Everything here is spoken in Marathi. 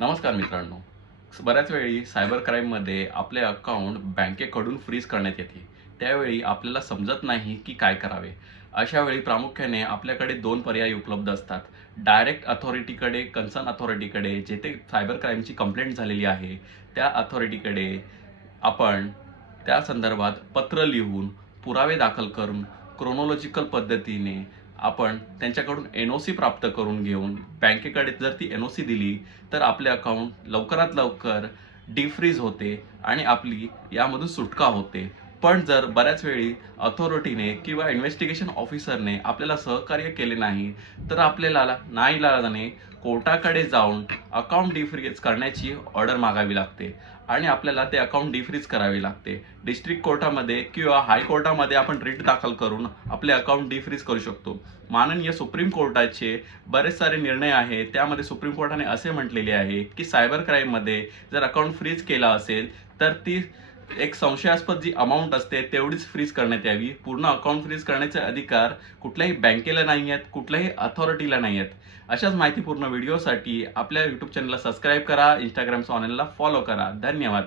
नमस्कार मित्रांनो. बऱ्याच वेळी सायबर क्राईममध्ये आपले अकाउंट बँकेकडून फ्रीज करण्यात येते. त्यावेळी आपल्याला समजत नाही की काय करावे. अशा वेळी प्रामुख्याने आपल्याकडे दोन पर्याय उपलब्ध असतात. डायरेक्ट अथॉरिटीकडे, कन्सर्न अथॉरिटीकडे, जेथे सायबर क्राईमची कंप्लेंट झालेली आहे त्या अथॉरिटीकडे आपण त्या संदर्भात पत्र लिहून, पुरावे दाखल करून, क्रोनॉलॉजिकल पद्धतीने आपण त्यांच्याकडून एन-ओ-सी प्राप्त करून घेऊन बँकेकडे जर ती एन-ओ-सी दिली तर आपले अकाउंट लवकरात लवकर डिफ्रीज होते आणि आपली यामधून सुटका होते. पण जर बऱ्याच वेळी अथॉरिटीने किंवा इन्व्हेस्टिगेशन ऑफिसरने आपल्याला सहकार्य केले नाही, तर आपल्याला नाईलाजाने कोर्टाकडे जाऊन अकाउंट डिफ्रीज करण्याची ऑर्डर मागावी लागते आणि आपल्याला ते अकाउंट डिफ्रीज करावे लागते. डिस्ट्रिक्ट कोर्टामध्ये किंवा हायकोर्टामध्ये आपण रिट दाखल करून आपले अकाउंट डिफ्रीज करू शकतो. माननीय सुप्रीम कोर्टाचे बरेच सारे निर्णय आहेत. त्यामध्ये सुप्रीम कोर्टाने असे म्हटलेले आहे की सायबर क्राईममध्ये जर अकाउंट फ्रीज केला असेल तर ती एक संशयास्पद जी अमाऊंट असते तेवढीच फ्रीज करण्यात यावी. पूर्ण अकाउंट फ्रीज करण्याचे अधिकार कुठल्याही बँकेला नाही आहेत, कुठल्याही अथॉरिटीला नाही आहेत. अशाच माहितीपूर्ण व्हिडिओसाठी आपल्या यूट्यूब चॅनलला सबस्क्राईब करा, इंस्टाग्राम चॅनलला फॉलो करा. धन्यवाद.